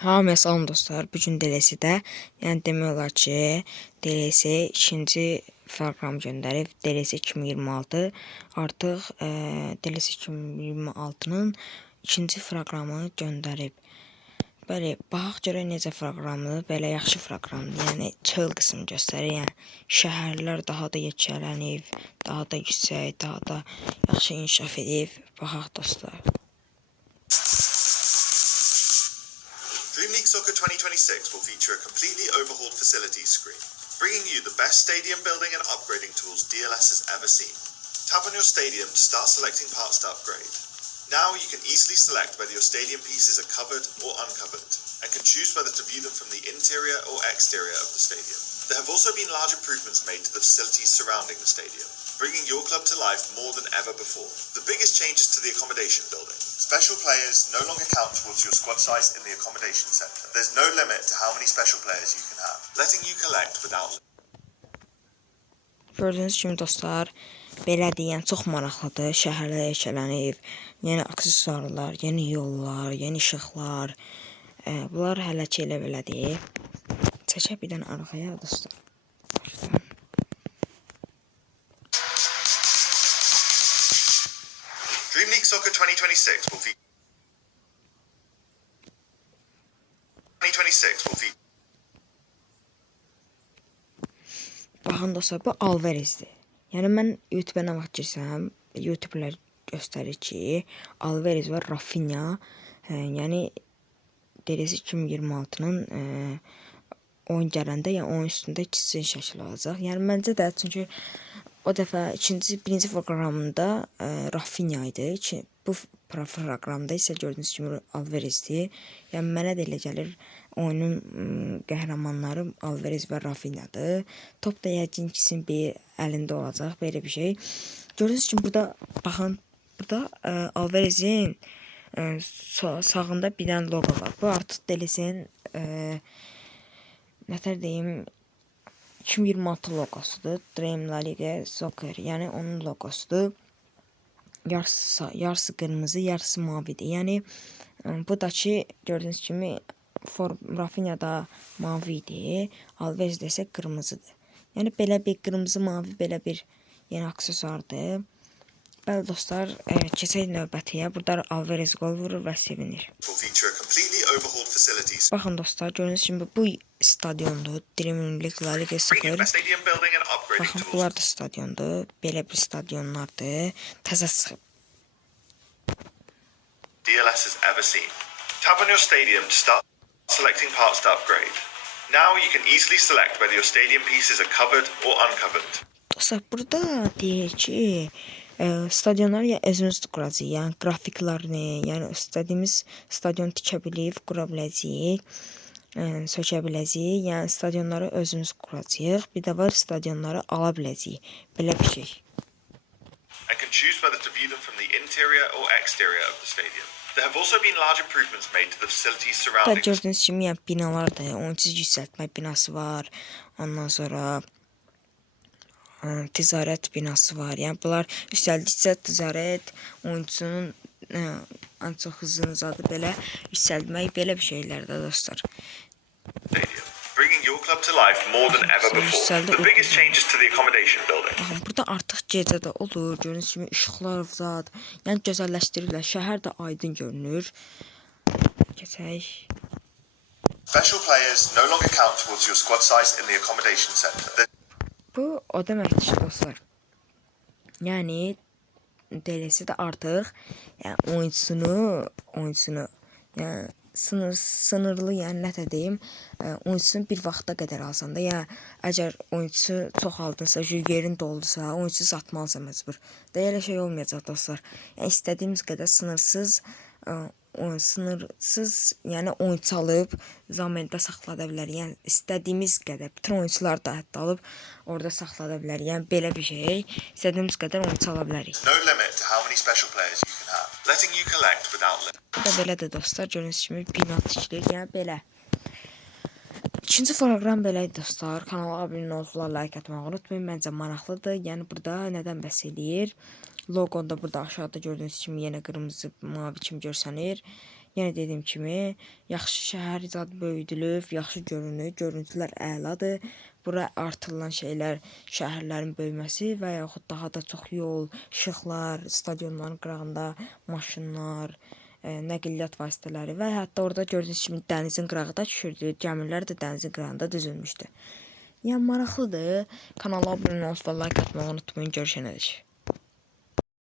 Hamıya salam dostlar. Bu gün DLC-də, yəni demək olar ki, DLC ikinci proqram göndərib. DLC 2026 artıq DLC 2026-nın ikinci proqramı göndərib. Bəli, baxaq görək necə proqramdır. Belə yaxşı proqramdır. Yəni çöl qismi göstərir. Yəni şəhərlər daha da yekunlənib, daha da yüksək, daha da yaxşı inkişaf edib. Baxaq dostlar. Dream League Soccer 2026 will feature a completely overhauled facilities screen, bringing you the best stadium building and upgrading tools DLS has ever seen. Tap on your stadium to start selecting parts to upgrade. Now you can easily select whether your stadium pieces are covered or uncovered, and can choose whether to view them from the interior or exterior of the stadium. There have also been large improvements made to the facilities surrounding the stadium, bringing your club to life more than ever before. The biggest changes to the accommodation building. Special players no longer count towards your squad size in the accommodation centre. There's no limit to how many special players you can have, letting you collect without... Gördüyünüz kimi dostlar, belədir, yəni çox maraqlıdır. Şəhərlər yekunlənib, yeni aksesuarlar, yeni yollar, yeni işıqlar. Bunlar hələ ki elə belədir. Çəkə bir dənə arxaya dostlar. Dream League Soccer 2026 will feature... Baxın dostlar, bu Alvarezdir. Yəni mən YouTube-a nə vaxt girsəm, YouTuberlər göstərir ki, Alvarez və Rafinha, yəni DLC 2026-nın oyun gələndə, yəni oyun üstündə ikisi şəkil alacaq. Yəni məncə də, çünki o dəfə birinci proqramında Rafinha idi. Bu proqramda isə gördüyünüz kimi Alvarezdir. Yəni mənə də elə gəlir, oyunun qəhrəmanları Alvarez və Rafinhadır. Top da yəqin ikisinin bir əlində olacaq, belə bir şey. Gördüyünüz kimi burada, baxın, burada Alvarezin sağında bir dənə logo var. Bu artıq DLC-nin nətər deyim, 2026 logosudur. Dream League Soccer, yəni onun logosudur. Yarısı qırmızı, yarısı mavidir. Yəni bu da ki, gördüyünüz kimi Rafinha da mavi idi, Alvarez də isə qırmızıdır. Yəni belə bir qırmızı mavi belə bir yeni aksesuardır. Bəli dostlar, keçək növbətiyə. Burada Alvarez qol vurur və sevinir. Baxın dostlar, gördüyünüz kimi bu stadiondur. Dream League La Liga Soccer. Baxın, bunlar da stadiondur. Belə bir stadionlardır. Təzə çıxıb. DLS has ever seen. Tap on your stadium to start selecting parts to upgrade. Now you can easily select whether your stadium pieces are covered or uncovered. Dostlar, burada deyir ki, stadionları ya özümüz quracağıq, yəni qrafiklərini, yəni istədiyimiz stadion tikə bilib, qura biləcəyik, sökə biləcəyik, yəni stadionları özümüz quracağıq, bir də var stadionları ala biləcəyik, belə bir şey. And can choose whether to view them from the interior or exterior of the stadium. There have also been large improvements made to the facilities surrounding. Gördüyünüz kimi, yəni binalar da, oyuncu yüksəltmə binası var, ondan sonra ticarət binası var. Yəni bunlar yüksəldikcə ticarət oyuncusunun ən çox hızını zadı belə yüksəltmək, belə bir şeylərdə dostlar. Bringing your club to life more than ever before. The biggest changes to the accommodation building. Baxın, burada artıq gecə də olur. Gördüyünüz kimi işıqlar zad. Yəni gözəlləşdirirlər. Şəhər də aydın görünür. Keçək. Special players no longer count towards your squad size in the accommodation centre. Bu o deməkdir ki, dostlar. Yəni DLC-də artıq yəni oyuncusunu yəni sınırlı, yəni nə deyim, oyuncusunu bir vaxta qədər alsan da, yəni əgər oyuncusu çox aldınsa, yerin doldusa, oyuncusu satmalısan məcbur. Da elə şey olmayacaq dostlar. Yəni istədiyimiz qədər sınırsız, yəni oyuncu alıb zamanında saxlada bilər. Yəni istədiyimiz qədər bütün oyuncular da hətta alıb orada saxlada bilər. Yəni belə bir şey, istədiyimiz qədər oyuncu ala bilərik. No limit to how many special players you can have, letting you collect without limit. Bu da belədir dostlar, gördüyünüz kimi bina tikilir, yəni belə. İkinci proqram belədir dostlar. Kanala abunə olub, like atmağı unutmayın. Məncə maraqlıdır. Yəni burada nədən bəhs eləyir? Loqonda burada aşağıda gördüyünüz kimi yenə qırmızı, mavi kimi görsənir. Yenə dediyim kimi, yaxşı şəhər zad böyüdülüb, yaxşı görünür, görüntülər əladır. Bura artırılan şeylər şəhərlərin böyüməsi və yaxud daha da çox yol, işıqlar, stadionların qırağında maşınlar, nəqliyyat vasitələri və hətta orada gördüyünüz kimi dənizin qırağı da düşürdü. Gəmilər də dənizin qırağında düzülmüşdü. Yəni maraqlıdır. Kanala abunə olub və like atmağı unutmayın. Görüşənədək.